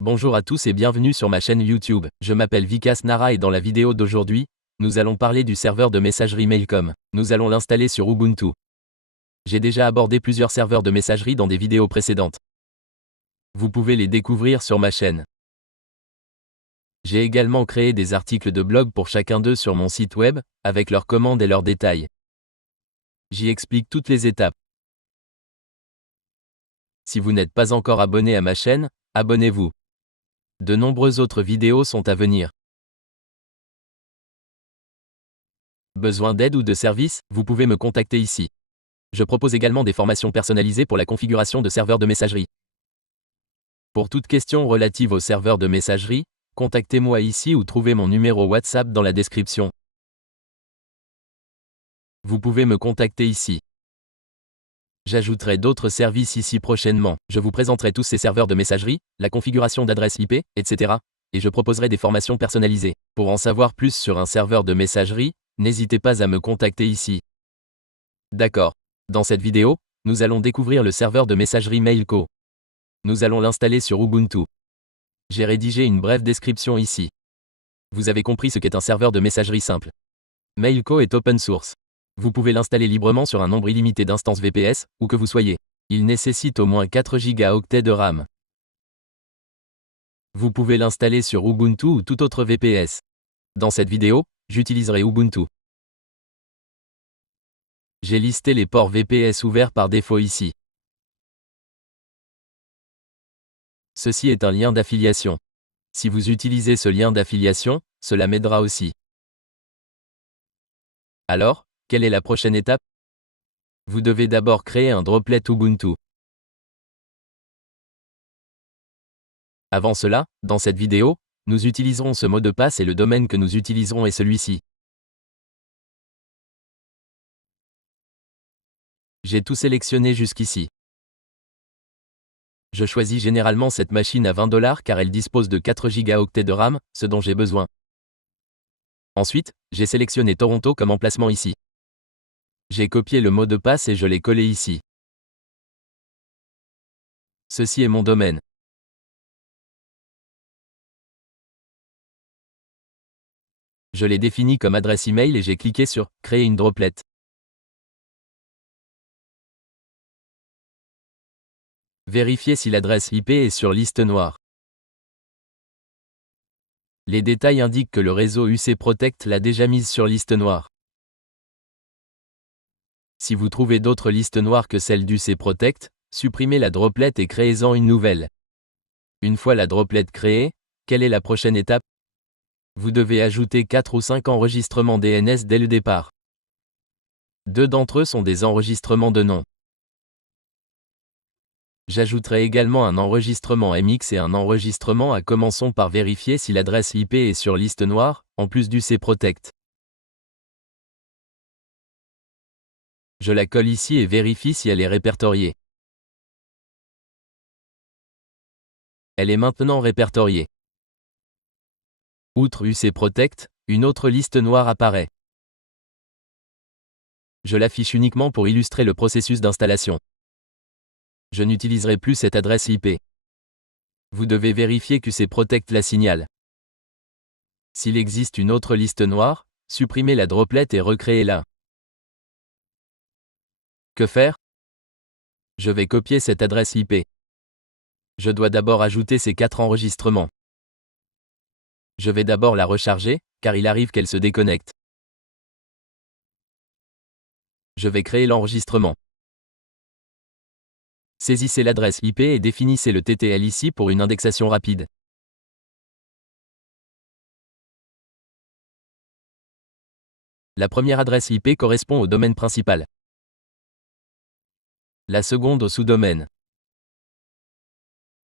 Bonjour à tous et bienvenue sur ma chaîne YouTube. Je m'appelle Vikas Nara et dans la vidéo d'aujourd'hui, nous allons parler du serveur de messagerie Mailcom. Nous allons l'installer sur Ubuntu. J'ai déjà abordé plusieurs serveurs de messagerie dans des vidéos précédentes. Vous pouvez les découvrir sur ma chaîne. J'ai également créé des articles de blog pour chacun d'eux sur mon site web, avec leurs commandes et leurs détails. J'y explique toutes les étapes. Si vous n'êtes pas encore abonné à ma chaîne, abonnez-vous. De nombreuses autres vidéos sont à venir. Besoin d'aide ou de service, vous pouvez me contacter ici. Je propose également des formations personnalisées pour la configuration de serveurs de messagerie. Pour toute question relative aux serveurs de messagerie, contactez-moi ici ou trouvez mon numéro WhatsApp dans la description. Vous pouvez me contacter ici. J'ajouterai d'autres services ici prochainement. Je vous présenterai tous ces serveurs de messagerie, la configuration d'adresse IP, etc. Et je proposerai des formations personnalisées. Pour en savoir plus sur un serveur de messagerie, n'hésitez pas à me contacter ici. D'accord. Dans cette vidéo, nous allons découvrir le serveur de messagerie Mailco. Nous allons l'installer sur Ubuntu. J'ai rédigé une brève description ici. Vous avez compris ce qu'est un serveur de messagerie simple. Mailco est open source. Vous pouvez l'installer librement sur un nombre illimité d'instances VPS, où que vous soyez. Il nécessite au moins 4 Go de RAM. Vous pouvez l'installer sur Ubuntu ou tout autre VPS. Dans cette vidéo, j'utiliserai Ubuntu. J'ai listé les ports VPS ouverts par défaut ici. Ceci est un lien d'affiliation. Si vous utilisez ce lien d'affiliation, cela m'aidera aussi. Alors, quelle est la prochaine étape? Vous devez d'abord créer un droplet Ubuntu. Avant cela, dans cette vidéo, nous utiliserons ce mot de passe et le domaine que nous utiliserons est celui-ci. J'ai tout sélectionné jusqu'ici. Je choisis généralement cette machine à 20 $ car elle dispose de 4 Go de RAM, ce dont j'ai besoin. Ensuite, j'ai sélectionné Toronto comme emplacement ici. J'ai copié le mot de passe et je l'ai collé ici. Ceci est mon domaine. Je l'ai défini comme adresse email et j'ai cliqué sur « Créer une droplet ». Vérifiez si l'adresse IP est sur liste noire. Les détails indiquent que le réseau UC Protect l'a déjà mise sur liste noire. Si vous trouvez d'autres listes noires que celle d'UC Protect, supprimez la droplet et créez-en une nouvelle. Une fois la droplet créée, quelle est la prochaine étape? Vous devez ajouter 4 ou 5 enregistrements DNS dès le départ. 2 d'entre eux sont des enregistrements de nom. J'ajouterai également un enregistrement MX et un enregistrement à commençons par vérifier si l'adresse IP est sur liste noire, en plus du cprotect. Je la colle ici et vérifie si elle est répertoriée. Elle est maintenant répertoriée. Outre UC Protect, une autre liste noire apparaît. Je l'affiche uniquement pour illustrer le processus d'installation. Je n'utiliserai plus cette adresse IP. Vous devez vérifier que UC Protect la signale. S'il existe une autre liste noire, supprimez la droplet et recréez-la. Que faire? Je vais copier cette adresse IP. Je dois d'abord ajouter ces 4 enregistrements. Je vais d'abord la recharger, car il arrive qu'elle se déconnecte. Je vais créer l'enregistrement. Saisissez l'adresse IP et définissez le TTL ici pour une indexation rapide. La première adresse IP correspond au domaine principal. La seconde au sous-domaine.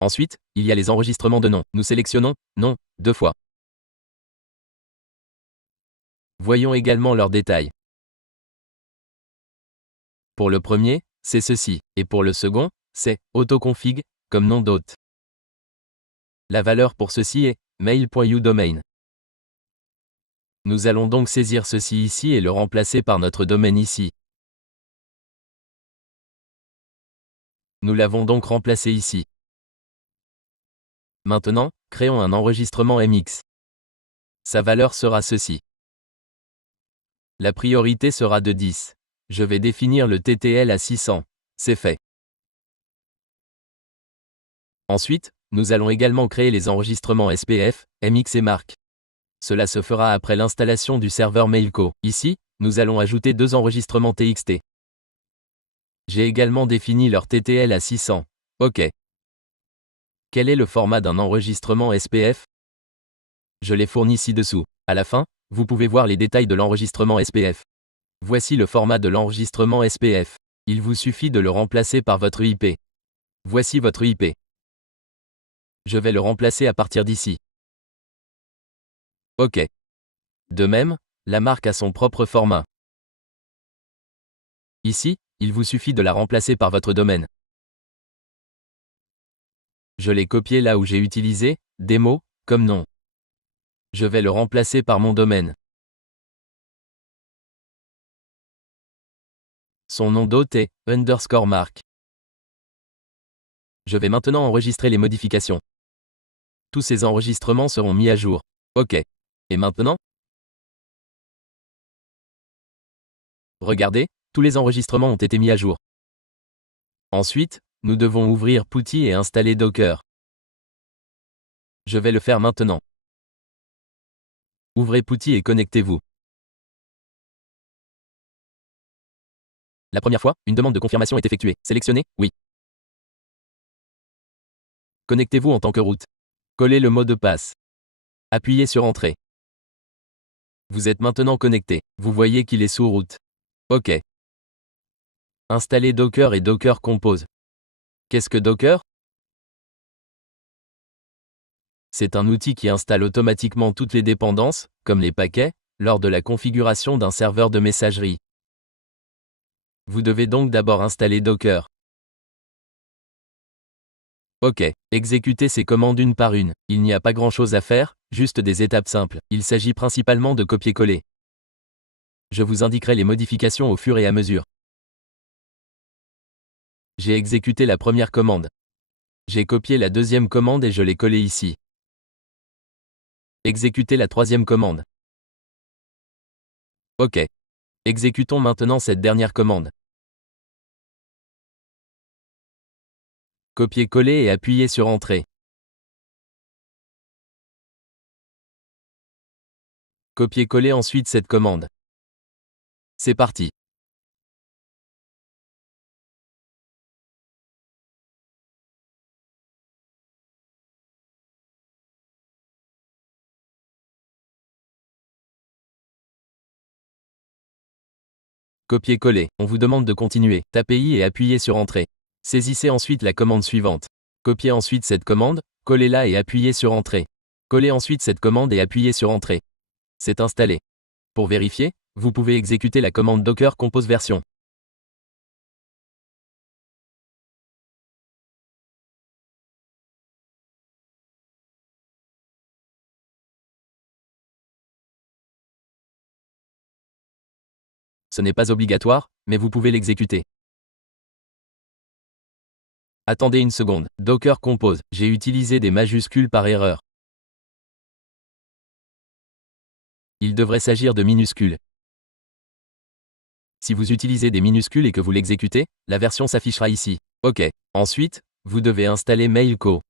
Ensuite, il y a les enregistrements de nom. Nous sélectionnons « Nom » 2 fois. Voyons également leurs détails. Pour le premier, c'est ceci, et pour le second, c'est « Autoconfig » comme nom d'hôte. La valeur pour ceci est « mail.udomain ». Nous allons donc saisir ceci ici et le remplacer par notre domaine ici. Nous l'avons donc remplacé ici. Maintenant, créons un enregistrement MX. Sa valeur sera ceci. La priorité sera de 10. Je vais définir le TTL à 600. C'est fait. Ensuite, nous allons également créer les enregistrements SPF, MX et marque. Cela se fera après l'installation du serveur Mailco. Ici, nous allons ajouter 2 enregistrements TXT. J'ai également défini leur TTL à 600. OK. Quel est le format d'un enregistrement SPF? Je les fournis ci-dessous. À la fin, vous pouvez voir les détails de l'enregistrement SPF. Voici le format de l'enregistrement SPF. Il vous suffit de le remplacer par votre IP. Voici votre IP. Je vais le remplacer à partir d'ici. OK. De même, la marque a son propre format. Ici, il vous suffit de la remplacer par votre domaine. Je l'ai copié là où j'ai utilisé « démo » comme nom. Je vais le remplacer par mon domaine. Son nom d'hôte est _marque. Je vais maintenant enregistrer les modifications. Tous ces enregistrements seront mis à jour. OK. Et maintenant? Regardez, tous les enregistrements ont été mis à jour. Ensuite, nous devons ouvrir PuTTY et installer Docker. Je vais le faire maintenant. Ouvrez PuTTY et connectez-vous. La première fois, une demande de confirmation est effectuée. Sélectionnez « Oui ». Connectez-vous en tant que root. Collez le mot de passe. Appuyez sur Entrée. Vous êtes maintenant connecté. Vous voyez qu'il est sous root. OK. Installez Docker et Docker Compose. Qu'est-ce que Docker? C'est un outil qui installe automatiquement toutes les dépendances, comme les paquets, lors de la configuration d'un serveur de messagerie. Vous devez donc d'abord installer Docker. OK. Exécutez ces commandes une par une. Il n'y a pas grand-chose à faire, juste des étapes simples. Il s'agit principalement de copier-coller. Je vous indiquerai les modifications au fur et à mesure. J'ai exécuté la première commande. J'ai copié la deuxième commande et je l'ai collée ici. Exécutez la troisième commande. OK. Exécutons maintenant cette dernière commande. Copier-coller et appuyez sur Entrée. Copier-coller ensuite cette commande. C'est parti. Copier-coller. On vous demande de continuer. Tapez I et appuyez sur Entrée. Saisissez ensuite la commande suivante. Copiez ensuite cette commande, collez-la et appuyez sur Entrée. Collez ensuite cette commande et appuyez sur Entrée. C'est installé. Pour vérifier, vous pouvez exécuter la commande Docker Compose version. Ce n'est pas obligatoire, mais vous pouvez l'exécuter. Attendez une seconde. Docker Compose. J'ai utilisé des majuscules par erreur. Il devrait s'agir de minuscules. Si vous utilisez des minuscules et que vous l'exécutez, la version s'affichera ici. OK. Ensuite, vous devez installer Mailco.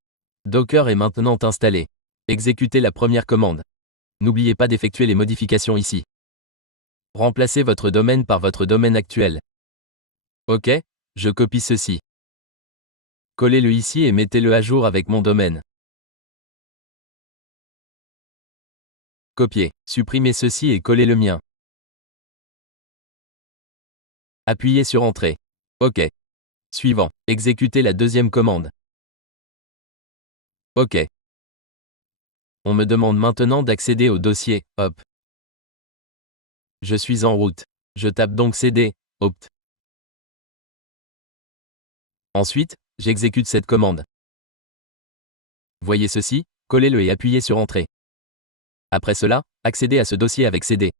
Docker est maintenant installé. Exécutez la première commande. N'oubliez pas d'effectuer les modifications ici. Remplacez votre domaine par votre domaine actuel. OK, je copie ceci. Collez-le ici et mettez-le à jour avec mon domaine. Copiez, supprimez ceci et collez le mien. Appuyez sur Entrée. OK. Suivant, exécutez la deuxième commande. OK. On me demande maintenant d'accéder au dossier « Hop ». Je suis en route. Je tape donc CD « opt ». Ensuite, j'exécute cette commande. Voyez ceci, collez-le et appuyez sur Entrée. Après cela, accédez à ce dossier avec CD.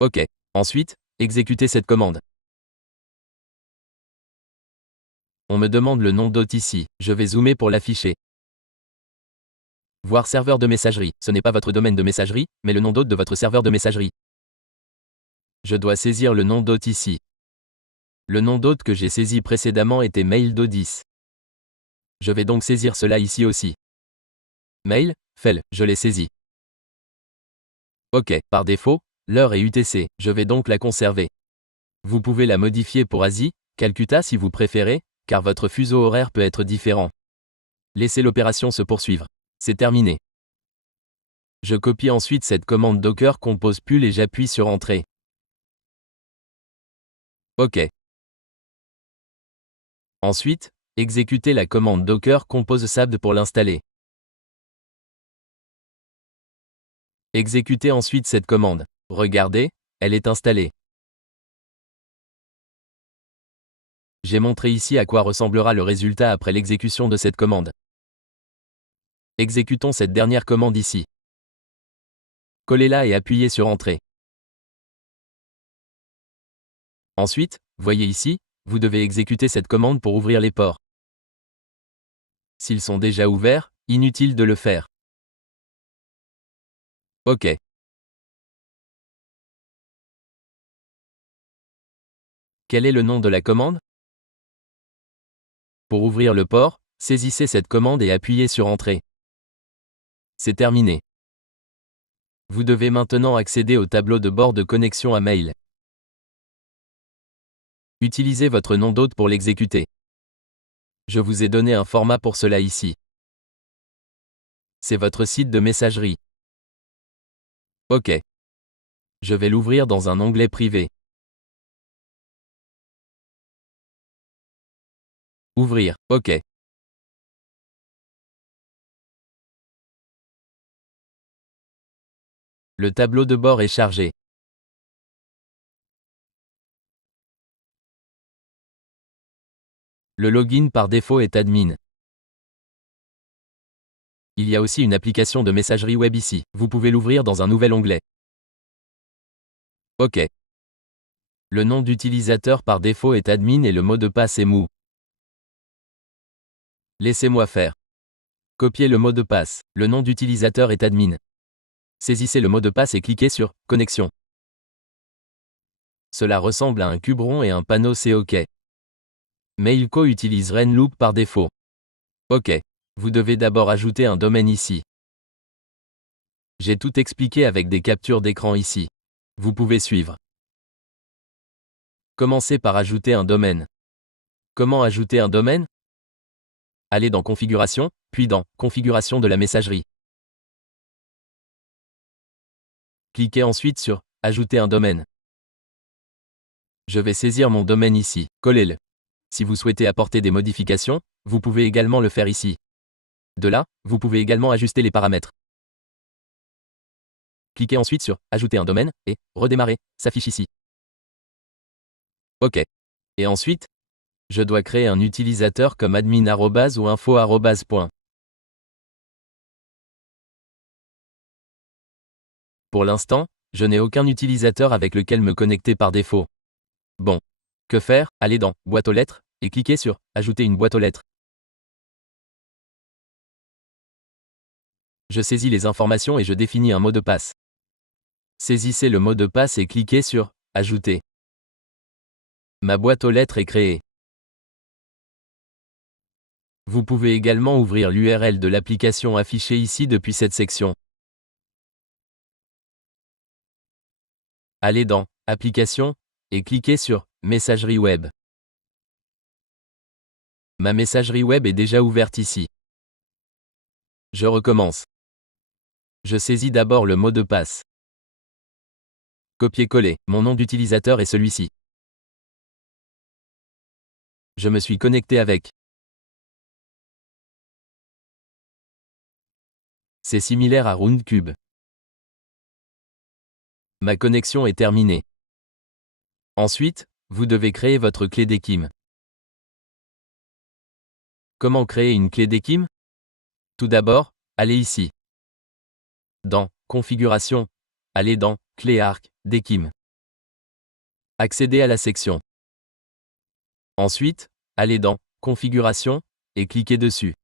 OK. Ensuite, exécutez cette commande. On me demande le nom d'hôte ici, je vais zoomer pour l'afficher. Voir serveur de messagerie, ce n'est pas votre domaine de messagerie, mais le nom d'hôte de votre serveur de messagerie. Je dois saisir le nom d'hôte ici. Le nom d'hôte que j'ai saisi précédemment était mail.do10. Je vais donc saisir cela ici aussi. Mail, Fel, je l'ai saisi. OK, par défaut, l'heure est UTC, je vais donc la conserver. Vous pouvez la modifier pour Asie, Calcutta si vous préférez, car votre fuseau horaire peut être différent. Laissez l'opération se poursuivre. C'est terminé. Je copie ensuite cette commande Docker compose pull et j'appuie sur Entrée. OK. Ensuite, exécutez la commande Docker compose sabd pour l'installer. Exécutez ensuite cette commande. Regardez, elle est installée. J'ai montré ici à quoi ressemblera le résultat après l'exécution de cette commande. Exécutons cette dernière commande ici. Collez-la et appuyez sur Entrée. Ensuite, voyez ici, vous devez exécuter cette commande pour ouvrir les ports. S'ils sont déjà ouverts, inutile de le faire. OK. Quel est le nom de la commande? Pour ouvrir le port, saisissez cette commande et appuyez sur Entrée. C'est terminé. Vous devez maintenant accéder au tableau de bord de connexion à mail. Utilisez votre nom d'hôte pour l'exécuter. Je vous ai donné un format pour cela ici. C'est votre site de messagerie. OK. Je vais l'ouvrir dans un onglet privé. Ouvrir, OK. Le tableau de bord est chargé. Le login par défaut est admin. Il y a aussi une application de messagerie web ici. Vous pouvez l'ouvrir dans un nouvel onglet. OK. Le nom d'utilisateur par défaut est admin et le mot de passe est mou. Laissez-moi faire. Copiez le mot de passe. Le nom d'utilisateur est admin. Saisissez le mot de passe et cliquez sur Connexion. Cela ressemble à un cube rond et un panneau C'est OK. Mailco utilise Renloop par défaut. OK. Vous devez d'abord ajouter un domaine ici. J'ai tout expliqué avec des captures d'écran ici. Vous pouvez suivre. Commencez par ajouter un domaine. Comment ajouter un domaine? Allez dans Configuration, puis dans Configuration de la messagerie. Cliquez ensuite sur Ajouter un domaine. Je vais saisir mon domaine ici, collez-le. Si vous souhaitez apporter des modifications, vous pouvez également le faire ici. De là, vous pouvez également ajuster les paramètres. Cliquez ensuite sur Ajouter un domaine et Redémarrer s'affiche ici. OK. Et ensuite, je dois créer un utilisateur comme admin @ ou info @. Pour l'instant, je n'ai aucun utilisateur avec lequel me connecter par défaut. Bon. Que faire? Allez dans Boîte aux lettres et cliquez sur Ajouter une boîte aux lettres. Je saisis les informations et je définis un mot de passe. Saisissez le mot de passe et cliquez sur Ajouter. Ma boîte aux lettres est créée. Vous pouvez également ouvrir l'URL de l'application affichée ici depuis cette section. Allez dans Applications et cliquez sur Messagerie web. Ma messagerie web est déjà ouverte ici. Je recommence. Je saisis d'abord le mot de passe. Copier-coller, mon nom d'utilisateur est celui-ci. Je me suis connecté avec. C'est similaire à Roundcube. Ma connexion est terminée. Ensuite, vous devez créer votre clé d'EKIM. Comment créer une clé d'EKIM? Tout d'abord, allez ici. Dans Configuration, allez dans Clé ARC d'EKIM. Accédez à la section. Ensuite, allez dans Configuration, et cliquez dessus.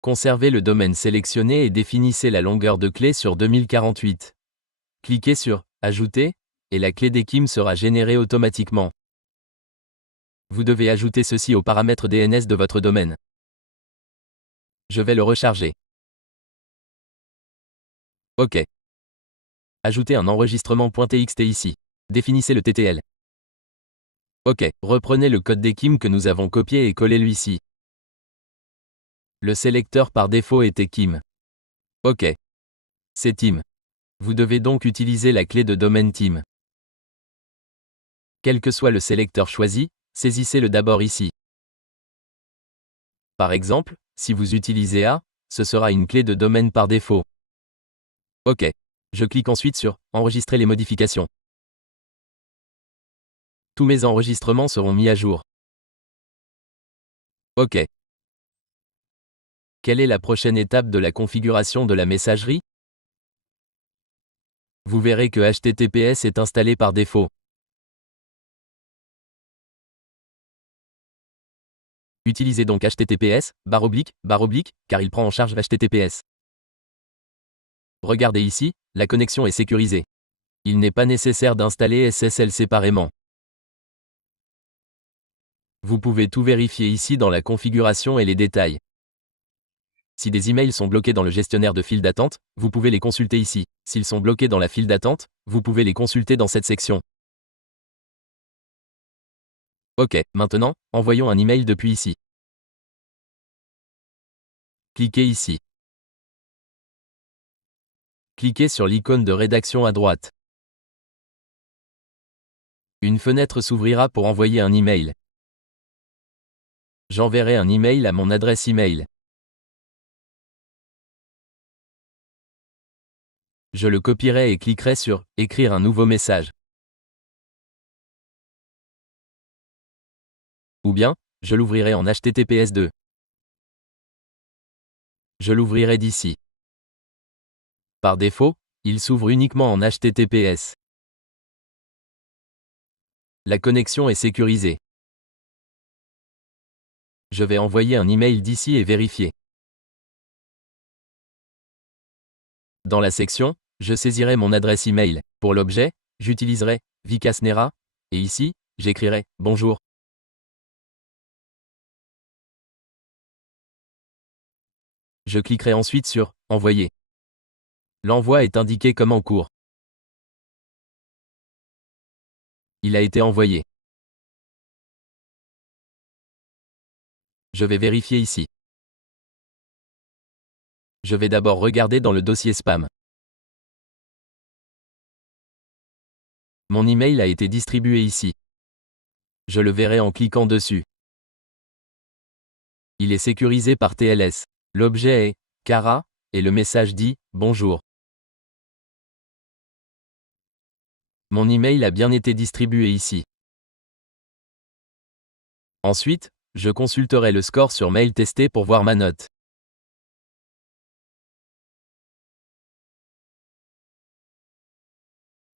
Conservez le domaine sélectionné et définissez la longueur de clé sur 2048. Cliquez sur « Ajouter » et la clé d'EKIM sera générée automatiquement. Vous devez ajouter ceci aux paramètres DNS de votre domaine. Je vais le recharger. OK. Ajoutez un enregistrement.txt ici. Définissez le TTL. OK. Reprenez le code d'EKIM que nous avons copié et collez-le ici. Le sélecteur par défaut est EKIM. OK. C'est TIM. Vous devez donc utiliser la clé de domaine TIM. Quel que soit le sélecteur choisi, saisissez-le d'abord ici. Par exemple, si vous utilisez A, ce sera une clé de domaine par défaut. OK. Je clique ensuite sur « Enregistrer les modifications ». Tous mes enregistrements seront mis à jour. OK. Quelle est la prochaine étape de la configuration de la messagerie? Vous verrez que HTTPS est installé par défaut. Utilisez donc HTTPS, // car il prend en charge HTTPS. Regardez ici, la connexion est sécurisée. Il n'est pas nécessaire d'installer SSL séparément. Vous pouvez tout vérifier ici dans la configuration et les détails. Si des emails sont bloqués dans le gestionnaire de file d'attente, vous pouvez les consulter ici. S'ils sont bloqués dans la file d'attente, vous pouvez les consulter dans cette section. OK, maintenant, envoyons un email depuis ici. Cliquez ici. Cliquez sur l'icône de rédaction à droite. Une fenêtre s'ouvrira pour envoyer un email. J'enverrai un email à mon adresse email. Je le copierai et cliquerai sur « Écrire un nouveau message ». Ou bien, je l'ouvrirai en HTTPS 2. Je l'ouvrirai d'ici. Par défaut, il s'ouvre uniquement en HTTPS. La connexion est sécurisée. Je vais envoyer un email d'ici et vérifier. Dans la section, je saisirai mon adresse email. Pour l'objet, j'utiliserai Vicasnera, et ici, j'écrirai bonjour. Je cliquerai ensuite sur Envoyer. L'envoi est indiqué comme en cours. Il a été envoyé. Je vais vérifier ici. Je vais d'abord regarder dans le dossier spam. Mon email a été distribué ici. Je le verrai en cliquant dessus. Il est sécurisé par TLS. L'objet est Cara, et le message dit bonjour. Mon email a bien été distribué ici. Ensuite, je consulterai le score sur mail testé pour voir ma note.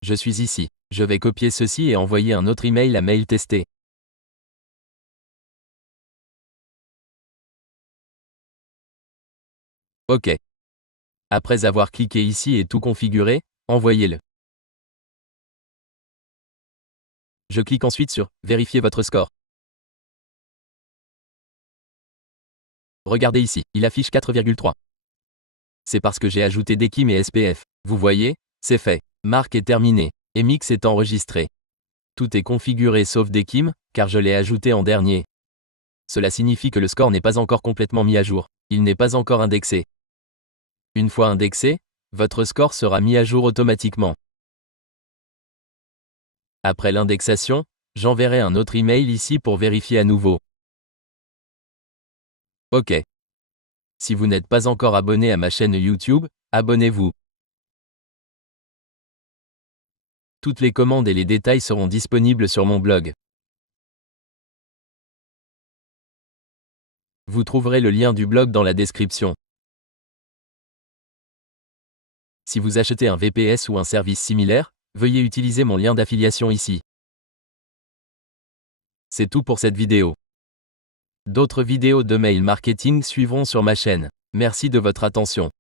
Je suis ici. Je vais copier ceci et envoyer un autre email à mail testé. OK. Après avoir cliqué ici et tout configuré, envoyez-le. Je clique ensuite sur « Vérifier votre score ». Regardez ici, il affiche 4,3. C'est parce que j'ai ajouté DKIM et SPF. Vous voyez, c'est fait. Marque est terminée. Et mix est enregistré. Tout est configuré sauf DKIM, car je l'ai ajouté en dernier. Cela signifie que le score n'est pas encore complètement mis à jour. Il n'est pas encore indexé. Une fois indexé, votre score sera mis à jour automatiquement. Après l'indexation, j'enverrai un autre email ici pour vérifier à nouveau. OK. Si vous n'êtes pas encore abonné à ma chaîne YouTube, abonnez-vous. Toutes les commandes et les détails seront disponibles sur mon blog. Vous trouverez le lien du blog dans la description. Si vous achetez un VPS ou un service similaire, veuillez utiliser mon lien d'affiliation ici. C'est tout pour cette vidéo. D'autres vidéos de mail marketing suivront sur ma chaîne. Merci de votre attention.